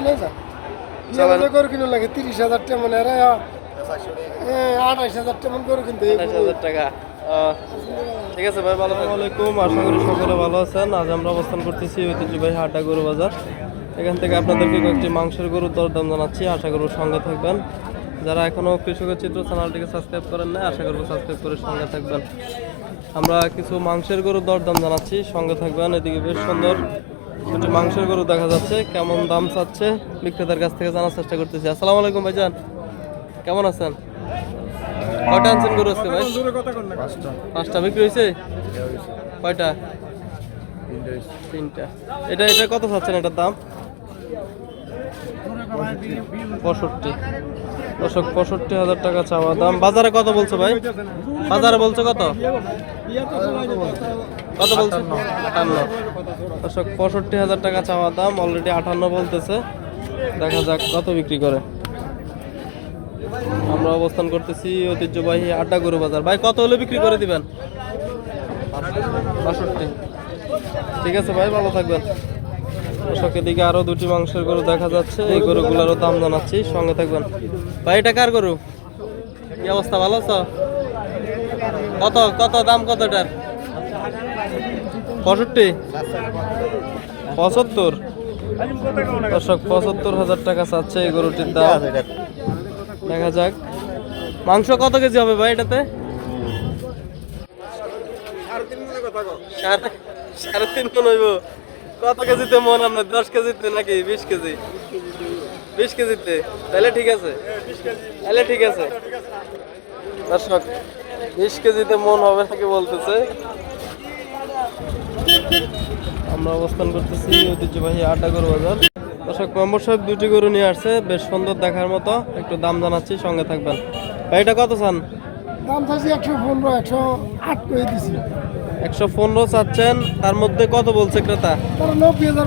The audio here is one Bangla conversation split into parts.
চালানে যা চালান- করে কিনো লাগে তিরিশ হাজার টাকা মানে হাজার টাকা মানে করে কিনতে আঠাশ হাজার টাকা। আহ, ঠিক আছে ভাই ভালো আলাইকুম আশা করি সকলে ভালো আছেন। আজ আমরা অবস্থান করতেছি ঐতিহ্যবাহী হাটা গরু বাজার। এখান থেকে আপনাদেরকে কয়েকটি মাংসের গরুর দরদাম জানাচ্ছি। আশা করব সঙ্গে থাকবেন। যারা এখনও কৃষকের চিত্র চ্যানেলটিকে সাবস্ক্রাইব করেন না আশা করব সাবস্ক্রাইব করে সঙ্গে থাকবেন। আমরা কিছু মাংসের গরুর দরদাম জানাচ্ছি। সঙ্গে থাকবেন এদিকে বেশ সুন্দর দুটি মাংসের গরু দেখা যাচ্ছে, কেমন দাম চাচ্ছে, বিক্রেতার কাছ থেকে জানার চেষ্টা করতেছি। আসসালামু আলাইকুম ভাইজান, কেমন আছেন? কয়টা আনছেন গরু আছে ভাই? পাঁচটা। বিক্রি হয়েছে? কয়টা? তিনটা। এটা এটা কত চাচ্ছেন এটার দাম? পঁয়ষট্টি। পঁয়ষট্টি হাজার টাকা চাওয়া দাম। বাজারে কত বলছো ভাই? বাজারে বলছো কত? কত বলছো? আটান্ন। পঁয়ষট্টি হাজার টাকা চাওয়া দাম। অলরেডি আটান্ন বলতেছে। দেখা যাক কত বিক্রি করে। আমরা অবস্থান করতেছি ঐতিহ্যবাহী আড্ডা গরু বাজার। ভাই, কত হলে বিক্রি করে দিবেন? বাষট্টি। ঠিক আছে ভাই, ভালো থাকবেন। দর্শকের দিকে আরও দুটি মাংসের গরু দেখা যাচ্ছে। এই গরুগুলোরও দাম জানাচ্ছি। সঙ্গে থাকবেন। ভাই, এটা কার গরু? কি অবস্থা? ভালো আছো? কত? কত? দাম কত এটার? পঁয়ষট্টি? পঁচাত্তর? দর্শক, পঁচাত্তর হাজার টাকা চাচ্ছে এই গরুটির দাম। দেখা যাক। মাংস কত কেজি হবে ভাই এটাতে? সাড়ে তিন মন হইব। কত কেজিতে মন আপনার? দশ কেজিতে নাকি বিশ কেজি? বিশ কেজিতে? তাহলে ঠিক আছে। তাহলে ঠিক আছে। দর্শক, বিশ কেজিতে মন হবে নাকি বলতেছে? আমরা অবস্থান করতেছি ঐতিহ্যবাহী আড্ডা গরু বাজার। দর্শক মেম্বার সাহেব দুটি গরু নিয়ে আসছে, বেশ সুন্দর দেখার মতো। একটু দাম জানাচ্ছি, সঙ্গে থাকবেন। ভাই, এটা কত চান? দাম একশো পনেরো, একশো আট করে দিছি। একশো পনেরো চাচ্ছেন তার মধ্যে কত বলছে ক্রেতা? নব্বই হাজার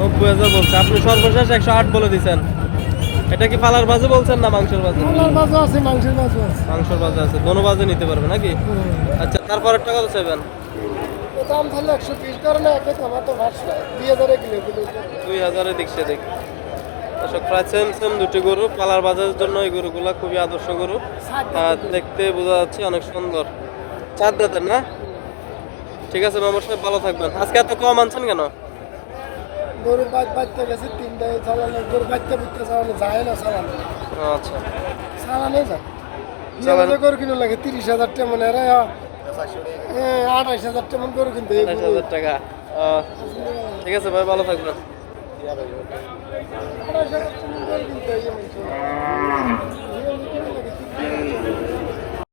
নব্বই হাজার বলছে। আপনি সর্বশেষ একশো আট বলে দিচ্ছেন এটা কি পালার বাজে বলছেন না মাংসের বাজে? মোলার বাজু আছে মাংসের বাজু আছে। মাংসের বাজে আছে। দোনো বাজে নিতে পারবে নাকি? আচ্ছা তারপরের টাকা কত চাইবেন দাম তাহলে একশো বিশ একে দুই কিলো কিলো দুই দিক সেদিক। দর্শক প্রায় সেম সেম দুটি গরু। পালার বাজারের জন্য এই গরুগুলা খুবই আদর্শ গরু। আর দেখতে বোঝা যাচ্ছে অনেক সুন্দর। চার দাঁতের না? ঠিক আছে মেম্বার সাহেব ভালো থাকবেন। আজকে এত কম আনছেন কেন? গরু বাদ বাচ্চা গেছে তিনটায় চালানো গরু বাচ্চা বুচ্চা চালানো যায় না চালানো। আচ্ছা। চালানে যা চালান- গরু কিনো লাগে তিরিশ হাজার টাকা মানে এরা আঠাইশ হাজার টাকা গরু কিনতে আঠাশ হাজার টাকা। ঠিক আছে ভাই ভালো থাকবেন।